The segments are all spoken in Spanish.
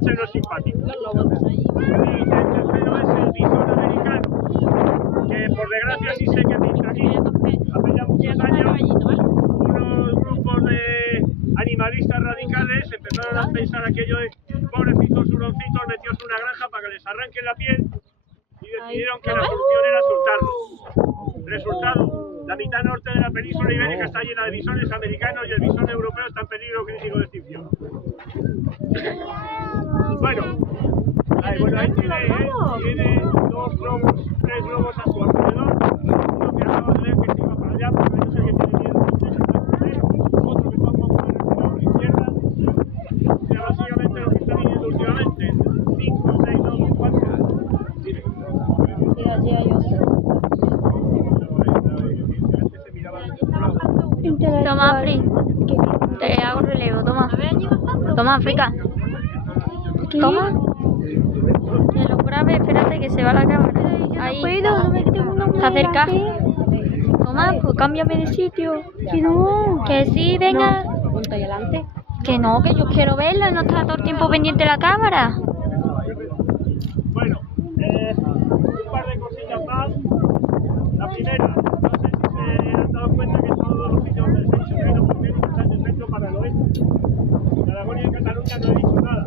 macho no es simpático. Y el tercero es el bisón americano, que por desgracia sí sé que pinta aquí. Hace ya muchos años unos grupos de animalistas radicales empezaron a pensar aquello de pobrecitos huroncitos metidos en una granja para que les arranquen la piel y decidieron que la solución era soltarlos. Resultado, la mitad norte de la península ibérica está llena de bisones americanos y el bisón europeo está en peligro crítico de extinción. Bueno, ahí tiene dos lobos, tres lobos a su alrededor. Uno que acaba de ver que se iba para allá porque no sé qué tiene miedo. Otro que está un poco a la izquierda. O sea, básicamente lo que está viniendo últimamente. 5, 6 lobos, 4. Dime. Toma, Afri. Te hago relevo, toma. Toma, Africa. Toma. Que lo grabe, espérate que se va la cámara. Ahí. ¿Está cerca? Toma, pues cámbiame de sitio. Que no. Que sí, venga. Ponte ahí adelante. Que no, que yo quiero verla, no está todo el tiempo pendiente la cámara. Bueno, un par de cosillas más. La primera, no sé si se han dado cuenta que todos los sitios del Seixo Reino tienen un centro para el oeste. En Aragón y en Cataluña no he dicho nada.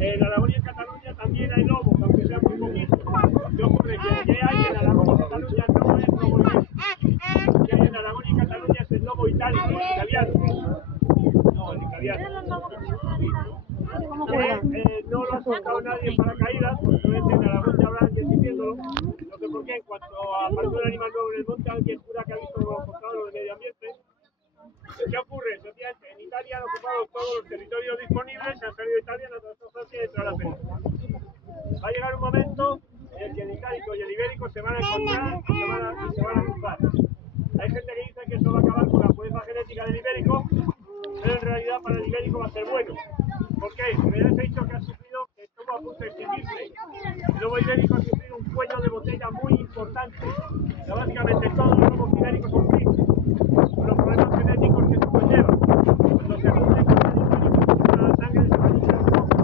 En Aragón y en Cataluña también hay lobos, aunque sea muy poquito. ¿Qué ocurre? Que hay en Aragón y Cataluña no es lobo ibérico. Lo que hay en Aragón y Cataluña es el lobo itálico, el italiano. No, el italiano. No lo ha soltado nadie en paracaídas, probablemente en Aragón ya habrá alguien diciéndolo. No sé por qué, en cuanto aparece un animal nuevo en el monte, alguien jura que ha visto los controles de medio ambiente. ¿Qué ocurre? Sencillamente, en Italia han ocupado todos los territorios disponibles, se han salido de Italia, han atravesado Francia y entrado a la península. Va a llegar un momento en el que el itálico y el ibérico se van a encontrar y se van a cruzar. Hay gente que dice que eso va a acabar con la pureza genética del ibérico, pero en realidad para el ibérico va a ser bueno. ¿Por qué? Porque ya les he dicho que ha sufrido, que estuvo a punto de extinguirse. El lobo ibérico ha sufrido un cuello de botella muy importante. O sea, básicamente todos los lobos ibéricos son fríos. Los problemas genéticos que esto conlleva. Cuando se junten con el ibérico, la sangre se va a hinchar un poco.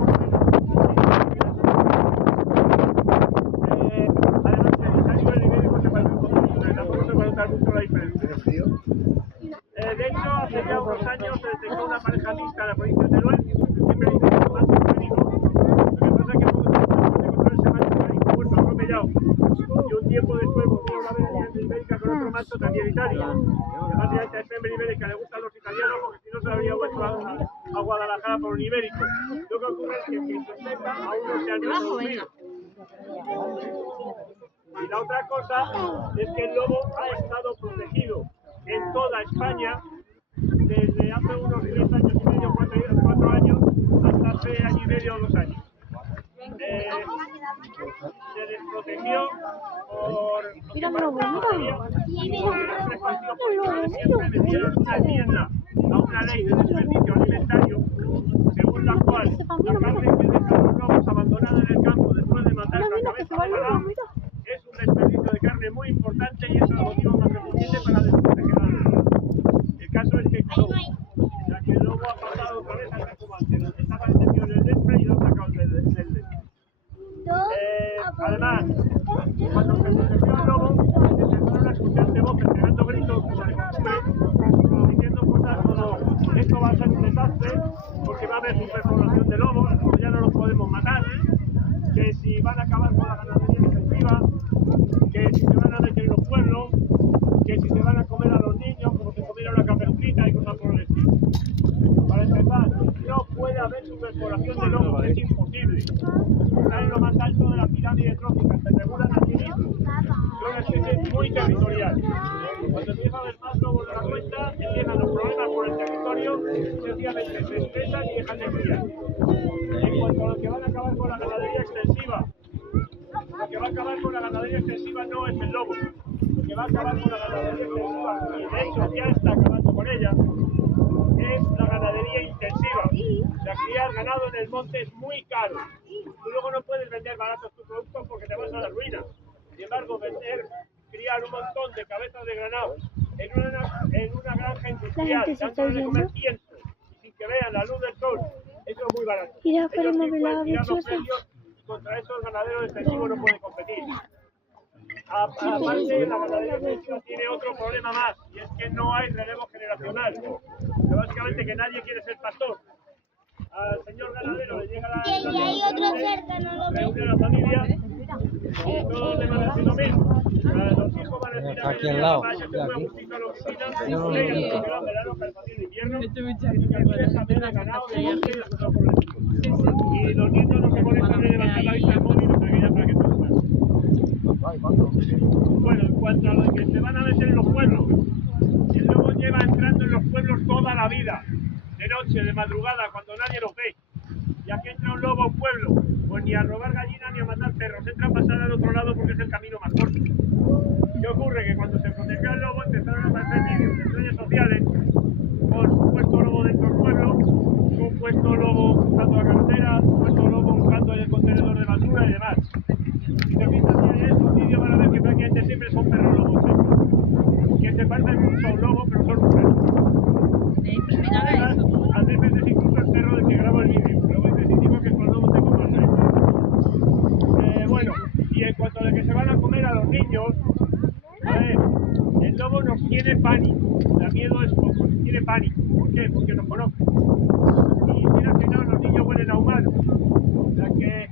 Además, el itálico y el ibérico se parecen un poco. Tampoco se va a notar mucho la diferencia. De hecho, hace ya unos años se detectó una pareja mixta en la provincia de Teruel. Siempre dice que es más ibérico. Lo que pasa es que poco tiempo de encontrarse más ibérico muerto, atropellado. Y un tiempo después volvieron a ver a la ibérica con otro macho también itálico. Básicamente a esta hembra ibérica le gustan los italianos porque si no se habría vuelto a Guadalajara por un ibérico. Lo que ocurre es que quien se sepa aún no se han reproducido. Y la otra cosa es que el lobo ha estado protegido en toda España desde hace unos 3 años y medio, 4 años, hasta hace año y medio o 2 años. Se desprotegió por una enmienda a una ley de desperdicio alimentario, según la cual la carne que dejan los lobos abandonada en el campo después de matar la cabeza de ganado es un desperdicio de carne muy importante y es el motivo más suficiente para desproteger al lobo. El caso es que ya que el lobo ha pasado otra vez al recomante, donde estaba detenido en el despre y lo ha sacado del despre. Además, cuando se protegió al lobo, empezaron a escucharse voces pegando gritos diciendo cosas como esto va a ser un desastre porque va a haber superpoblación de lobos, ya no los podemos matar, que si van a acabar con la ganadería extensiva, que si se van a meter en los pueblos, que si se van a comer a los niños como se comieron la caperucita y cosas por el estilo. Para empezar, no puede haber superpoblación de lobos, es imposible. Están en lo más alto de la pirámide trófica, se regulan a sí mismos. Son especies muy territoriales. Cuando empieza a haber más lobos de la cuenta, empiezan los problemas por el territorio, sencillamente se estresan y dejan de criar. En cuanto a lo que van a acabar con la ganadería extensiva, lo que va a acabar con la ganadería extensiva no es el lobo. Lo que va a acabar con la ganadería extensiva, y de hecho ya está acabando con ella, es la ganadería intensiva. O sea, criar ganado en el monte es muy caro. Tú luego no puedes vender baratos tus productos porque te vas a la ruina. Sin embargo, criar un montón de cabezas de ganado en una granja industrial, dándole de comer pienso y sin que vean la luz del sol, eso es muy baratos. Mira, pero Ellos me sí la pueden tirar los bichosa. precios, contra estos ganaderos extensivos no pueden competir. Aparte, la ganadería extensiva tiene otro problema más, y es que no hay relevo generacional. Que básicamente que nadie quiere ser pastor. Al señor ganadero le llega la reúne a la familia y todos los demás hacen lo mismo. Los hijos van a decir a Aquí al lado, papá, yo te voy a aquí. buscar a la oficina, No, y no, el verano para el partido de invierno, y que quieres saber de ganado, de monte y de cosas por el estilo. Y los nietos no se molestan de levantar la vista al móvil, o sea que ya para qué te lo sabes. Bueno, en cuanto a lo que se van a meter en los pueblos, el lobo lleva entrando en los pueblos toda la vida, de noche, de madrugada, cuando nadie los ve. Ya que entra un lobo a un pueblo, pues ni a robar gallinas ni a matar perros, entra a pasar al otro lado porque es el camino más corto. ¿Qué ocurre? Que cuando se protegió al lobo empezaron a aparecer vídeos en redes sociales con supuesto lobo dentro del pueblo, supuesto lobo buscando la carretera, supuesto lobo buscando en el contenedor de basura y demás. Si te fijas en esos vídeos van a ver que prácticamente siempre son perros lobos secos, que se parecen mucho a un lobo pero son mujeres. Además, a veces es incluso el perro del que graba el vídeo, pero es decisivo que con lobo tengo más redes. Bueno, y en cuanto a lo que se van a comer a los niños, a ver, el lobo nos tiene pánico, da miedo es poco, nos tiene pánico. ¿Por qué? Porque nos conoce. Y mira que no, los niños huelen a humanos, o sea que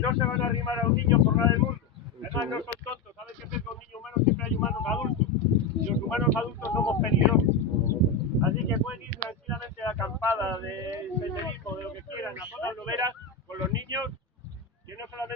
no se van a arrimar a un niño por nada del mundo. Además no son tontos, saben que cerca de un niño humano siempre hay humanos adultos, y los humanos adultos somos peligrosos. Así que pueden ir tranquilamente de acampada, de senderismo, de lo que quieran, a zonas loberas con los niños